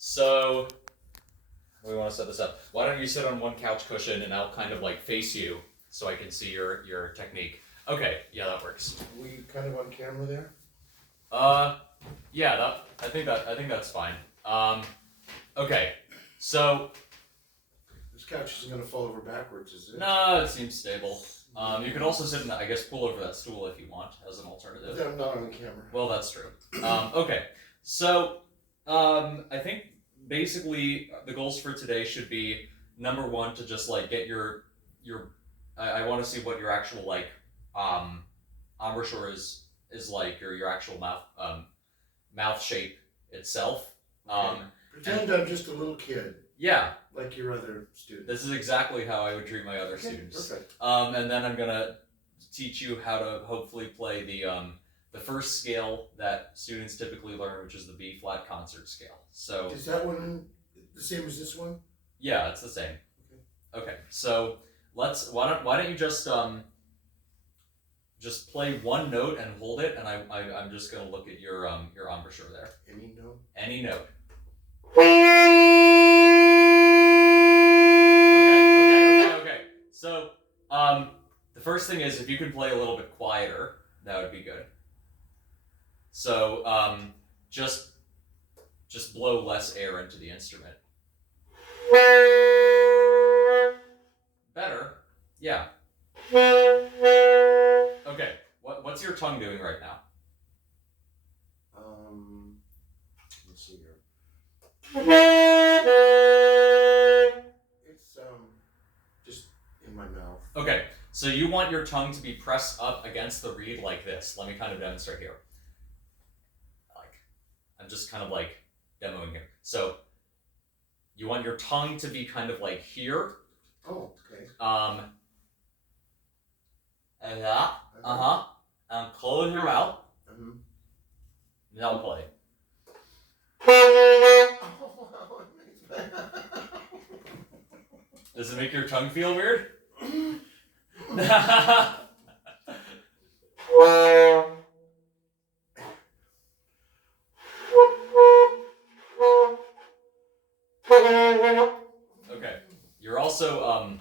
So we want to set this up. Why don't you sit on one couch cushion and I'll kind of like face you so I can see your technique. Okay, yeah, that works. Are we kind of on camera there? Yeah, I think that's fine. Okay, so This couch isn't gonna fall over backwards, is it? no, it seems stable. You could also sit in, I guess, pull over that stool if you want as an alternative. But I'm not on camera. Well, that's true. Okay, so I think basically the goals for today should be number one to just like get your I want to see what your actual like embouchure is like your actual mouth shape itself. Okay. Pretend I'm just a little kid. Yeah. Like your other students. This is exactly how I would treat my other students. Perfect. And then I'm gonna teach you how to hopefully play the first scale that students typically learn, which is the B flat concert scale. So is that one the same as this one? yeah, it's the same. Okay. So why don't you just play one note and hold it, and I'm just gonna look at your embouchure there. Any note? Any note. Okay. So the first thing is if you can play a little bit quieter, that would be good. So just blow less air into the instrument. Better, yeah. Okay, what's your tongue doing right now? Let's see here. It's just in my mouth. Okay, so you want your tongue to be pressed up against the reed like this. Let me kind of demonstrate here. I'm just kind of like demoing here. So you want your tongue to be kind of like here. Oh, okay. And that. And close your mouth. Mm-hmm. Now play. Does it make your tongue feel weird? Okay. You're also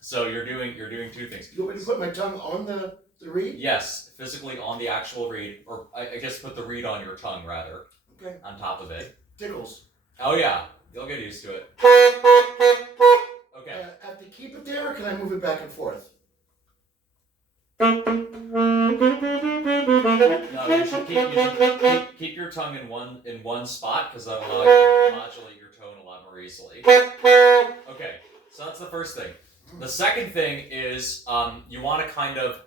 so you're doing two things. You want me to put my tongue on the reed? Yes, physically on the actual reed, or I guess put the reed on your tongue rather. Okay. On top of it. Tickles. Oh yeah, you'll get used to it. Okay. I have to keep it there, or can I move it back and forth? No, you should keep your tongue in one spot because that'll allow you to modulate your tone a lot more easily. Okay, so that's the first thing. The second thing is you want to kind of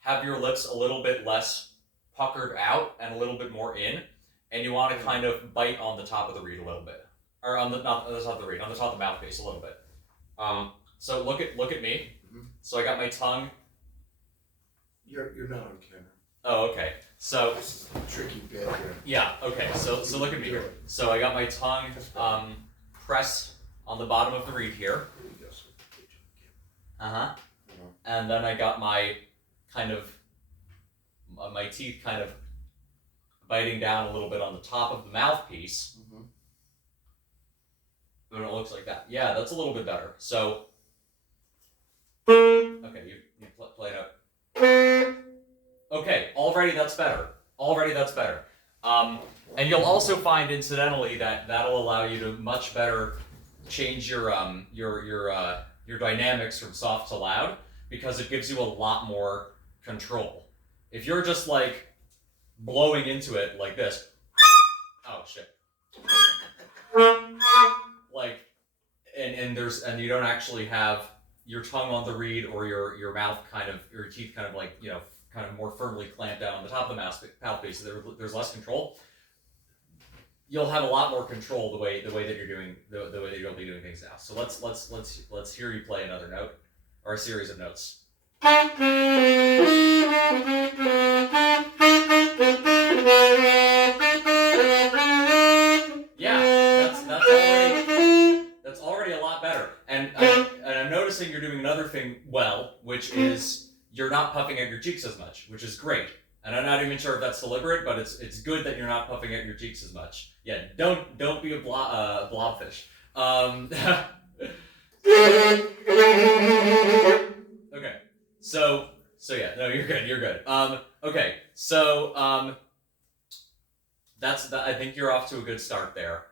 have your lips a little bit less puckered out and a little bit more in, and you want to kind of bite on the top of the reed a little bit, or on the top of the reed, on the top of the mouthpiece a little bit. So look at me. So I got my tongue. You're not on camera. Oh, okay. So this is a tricky bit here. yeah. Okay. So look at me here. So I got my tongue pressed on the bottom of the reed here. And then I got my my teeth kind of biting down a little bit on the top of the mouthpiece. And it looks like that. Yeah, that's a little bit better. So okay, you play it up. Okay, already that's better. And you'll also find, incidentally, that that'll allow you to much better change your dynamics from soft to loud because it gives you a lot more control. If you're just like blowing into it like this, oh shit, like, and you don't actually have your tongue on the reed or your mouth your teeth kind of like, you know, kind of more firmly clamped down on the top of the mouthpiece, so there's less control. You'll have a lot more control the way that you're doing the way that you'll be doing things now. So let's hear you play another note or a series of notes. Yeah, that's already a lot better. And I'm noticing you're doing another thing well, which is you're not puffing out your cheeks as much, which is great. And I'm not even sure if that's deliberate, but it's good that you're not puffing out your cheeks as much. Yeah, don't be a blobfish. Okay, so yeah, no, you're good. Okay, so I think you're off to a good start there.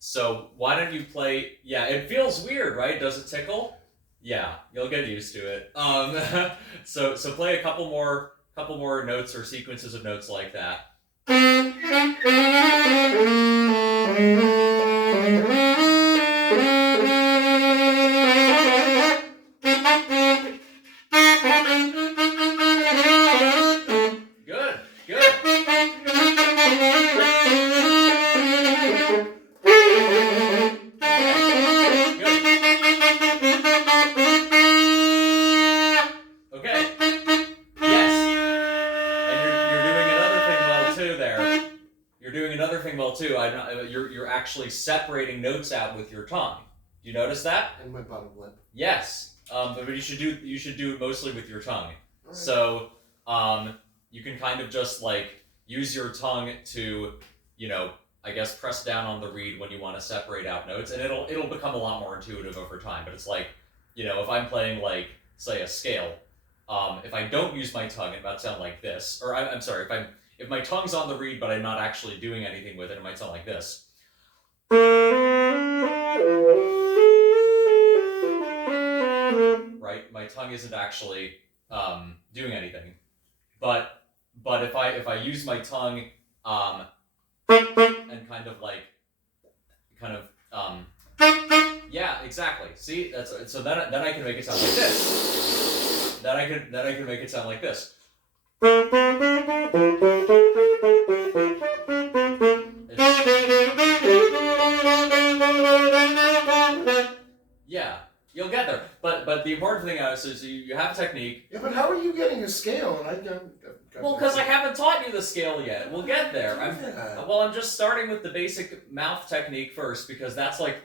So why don't you play? Yeah, it feels weird, right? Does it tickle? Yeah, you'll get used to it. So play a couple more notes or sequences of notes like that. Good. Okay. Yes. And you're doing another thing well too there. You're doing another thing well too. You're actually separating notes out with your tongue. Do you notice that? And my bottom lip. Yes. But you should do it mostly with your tongue. Right. So you can kind of just like use your tongue to, I guess press down on the reed when you want to separate out notes, and it'll become a lot more intuitive over time. But it's like, if I'm playing like say a scale, if I don't use my tongue, it might sound like this. Or I'm sorry, if my tongue's on the reed but I'm not actually doing anything with it, it might sound like this. Right? My tongue isn't actually doing anything. But if I use my tongue and kind of yeah, exactly. See, so then I can make it sound like this. Then I can make it sound like this. Yeah, you'll get there. But the important thing is you have a technique. Yeah, but how are you getting a scale? And I don't. Well, because I haven't taught you the scale yet. We'll get there. I'm just starting with the basic mouth technique first, because that's like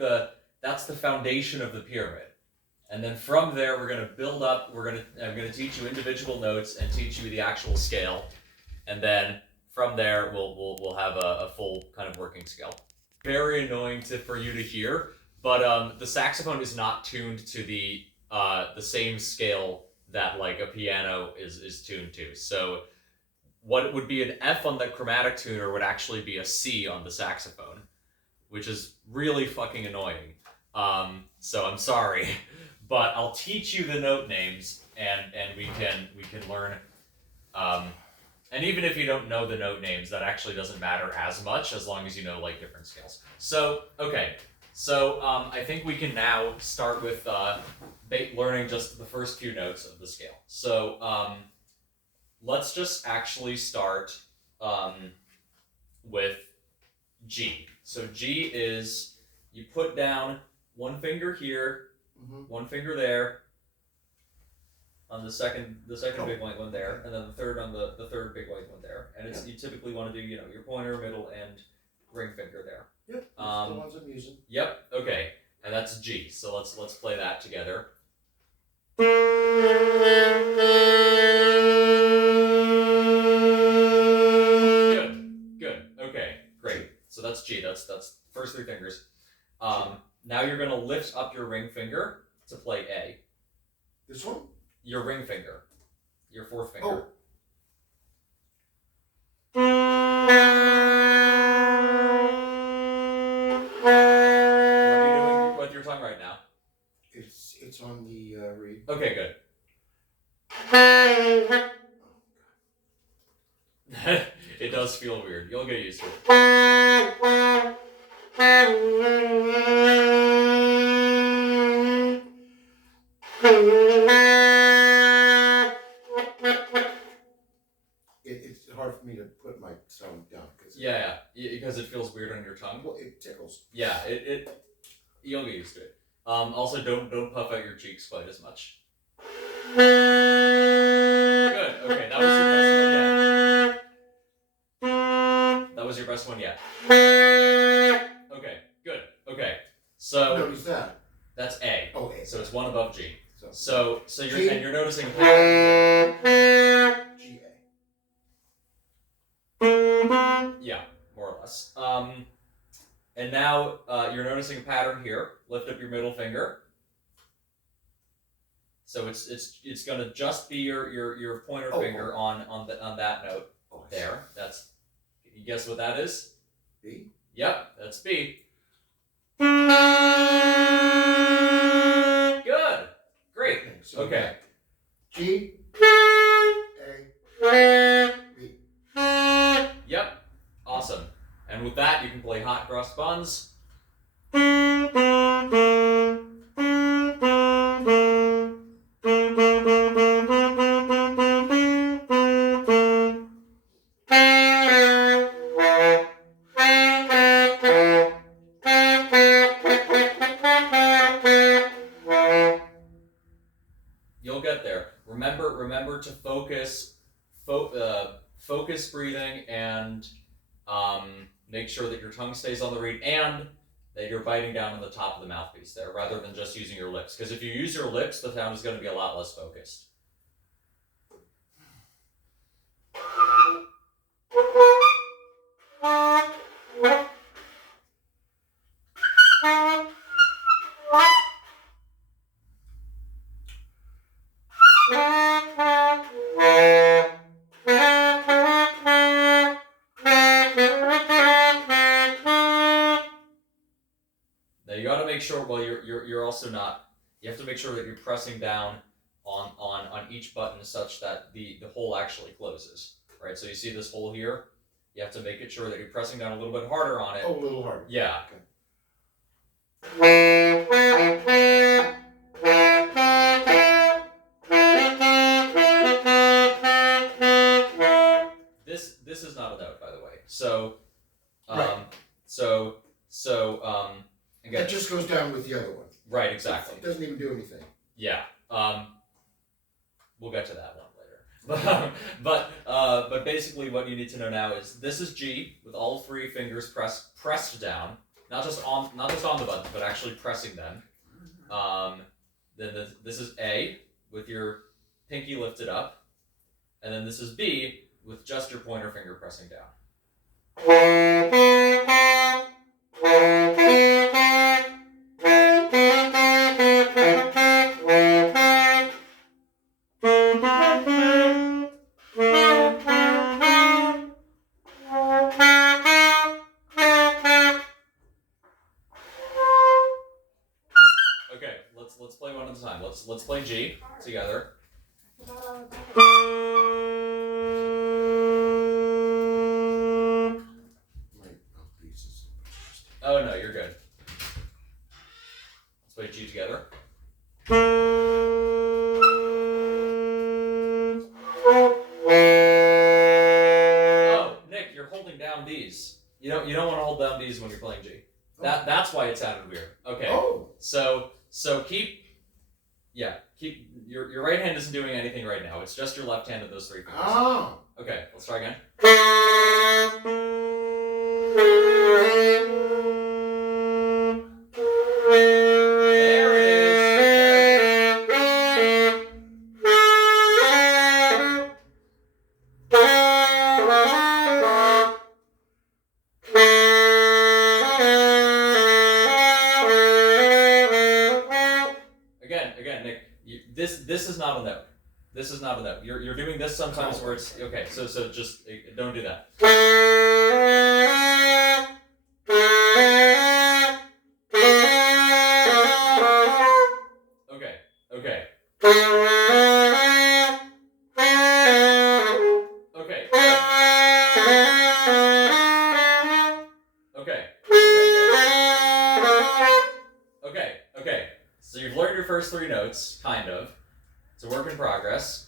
that's the foundation of the pyramid. And then from there, we're gonna build up. I'm gonna teach you individual notes and teach you the actual scale, and then from there we'll have a full kind of working scale. Very annoying for you to hear, but the saxophone is not tuned to the same scale that like a piano is tuned to. So what would be an F on the chromatic tuner would actually be a C on the saxophone, which is really fucking annoying. So I'm sorry, but I'll teach you the note names, and we can learn. And even if you don't know the note names, that actually doesn't matter as much, as long as you know like different scales. So okay, so I think we can now start with learning just the first few notes of the scale. So let's just actually start with G. So G is, you put down one finger here, one finger there, on the second big white one there, and then the third on the third big white one there. And you typically want to do your pointer, middle, and ring finger there. Yep. That's the ones I'm using. Yep. Okay. And that's G. So let's play that together. Good. Okay. Great. So that's G. That's first three fingers. Now you're gonna lift up your ring finger to play A. This one? Your ring finger. Your fourth finger. Oh. What are you doing with your tongue right now? It's on the reed. Okay, good. It does feel weird. You'll get used to it. It's hard for me to put my tongue down Because it feels weird on your tongue. Well, it tickles. Yeah, you'll get used to it. Also, don't puff out your cheeks quite as much. Good. Okay, that was your best one yet. That was your best one yet. Okay, good. Okay, so Notice that. that's A. Oh, A. So it's one above G. So you're noticing. G A. And now you're noticing a pattern here. Lift up your middle finger. So it's gonna just be your pointer finger on that note there. That's, you guess what that is? B? Yep, that's B. Good. Great. Okay. G, A, B. Yep. Awesome. And with that, you can play hot cross buns. You'll get there. Remember to focus breathing, and make sure that your tongue stays on the reed and that you're biting down on the top of the mouthpiece there, rather than just using your lips. Because if you use your lips, the sound is going to be a lot less focused. Now you got to make sure, well, you're also not, you have to make sure that you're pressing down on each button such that the hole actually closes, right? So you see this hole here, you have to make it sure that you're pressing down a little bit harder on it. Oh, a little harder. Yeah. Okay. This is not a note, by the way. So, Right. again, That just goes down with the other one. right, exactly. It doesn't even do anything. Yeah. We'll get to that one later. But basically, what you need to know now is this is G with all three fingers pressed down, not just on the button, but actually pressing them. Then this is A with your pinky lifted up, and then this is B with just your pointer finger pressing down. Okay, let's play one at a time. Let's play G together. Oh no, you're good. Let's play G together. Oh, Nick, you're holding down these. You don't want to hold down these when you're playing G. That's why it sounded weird. Okay. Oh. So keep your right hand isn't doing anything right now. It's just your left hand and those three fingers. Oh. Okay, let's try again. There it is. Again, Nick. This is not a note. This is not a note. You're doing this sometimes where it's okay. So just don't do that. Okay. Okay. Okay. Okay. Okay. So you've learned your first three notes, kind of. It's a work in progress.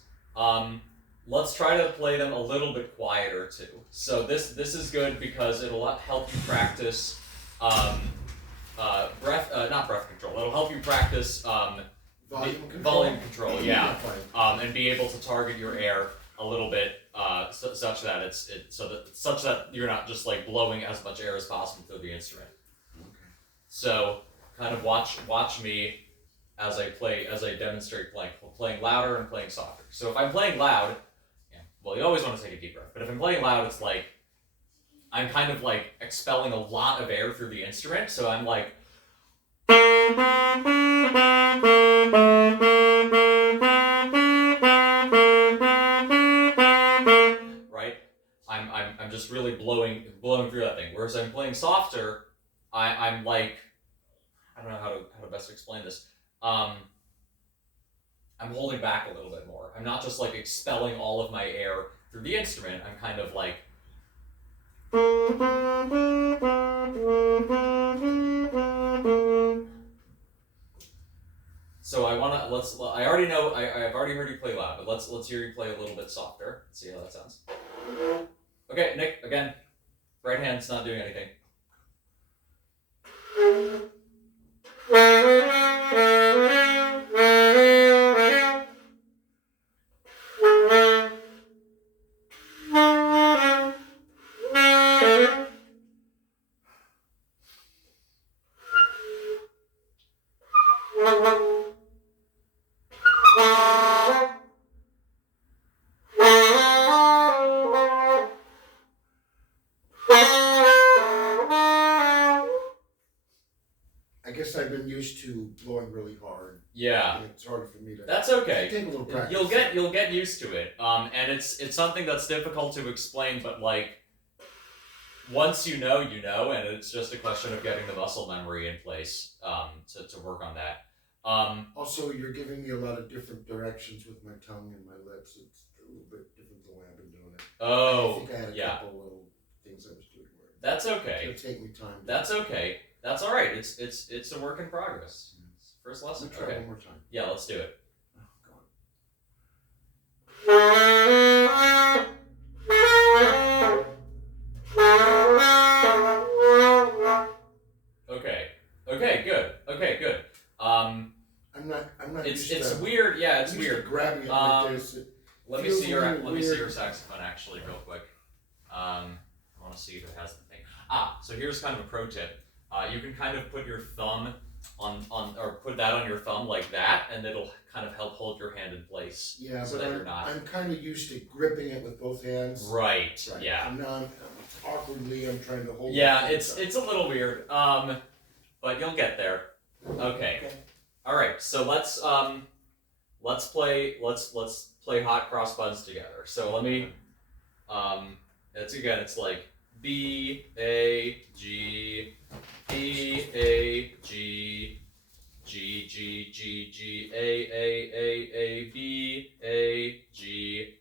Let's try to play them a little bit quieter too. So this is good because it'll help you practice not breath control. It'll help you practice volume control. Yeah. And be able to target your air a little bit such that you're not just like blowing as much air as possible through the instrument. Okay. So kind of watch me as I demonstrate playing louder and playing softer. So if I'm playing loud, well, you always want to take a deep breath, but if I'm playing loud, it's like I'm kind of like expelling a lot of air through the instrument, so I'm like. Right? I'm just really blowing through that thing. Whereas I'm playing softer, I'm like, I don't know how to best explain this. I'm holding back a little bit more. I'm not just like expelling all of my air through the instrument. I'm kind of like. So I wanna I already know I've already heard you play loud, but let's hear you play a little bit softer. Let's see how that sounds. Okay, Nick, again, right hand's not doing anything. I guess I've been used to blowing really hard. Yeah. And it's harder for me to. That's okay. Take a little practice. You'll get used to it. And it's something that's difficult to explain, but like once you know, and it's just a question of getting the muscle memory in place to work on that. Also, you're giving me a lot of different directions with my tongue and my lips. It's a little bit different than the way I've been doing it. Oh, I think I had a couple little things I was doing where. That's okay. It'll take me time. That's okay. That's all right. It's a work in progress. First lesson. Try one more time. Yeah, let's do it. Okay, good. I'm not. It's weird. Yeah, it's weird. Grabbing it like this. Let me see your saxophone actually real quick. I want to see if it has the thing. So here's kind of a pro tip. You can kind of put your thumb on or put that on your thumb like that, and it'll kind of help hold your hand in place. Yeah, so but that you're not. I'm kind of used to gripping it with both hands. Right. Yeah. And now awkwardly I'm trying to hold. Yeah, it's a little weird. But you'll get there. Okay. All right. So let's play hot cross buds together. So let me it's like B A G B A G G G G G A B A G.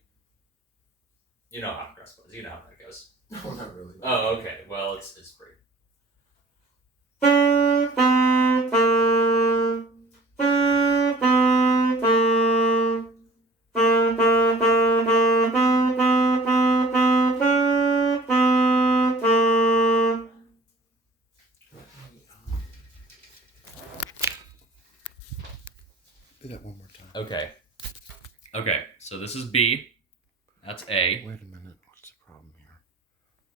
You know hot cross buds. You know how that goes. No, not really. Oh, okay. Well, it's pretty. Do that one more time. Okay. So this is B. That's A. Wait a minute.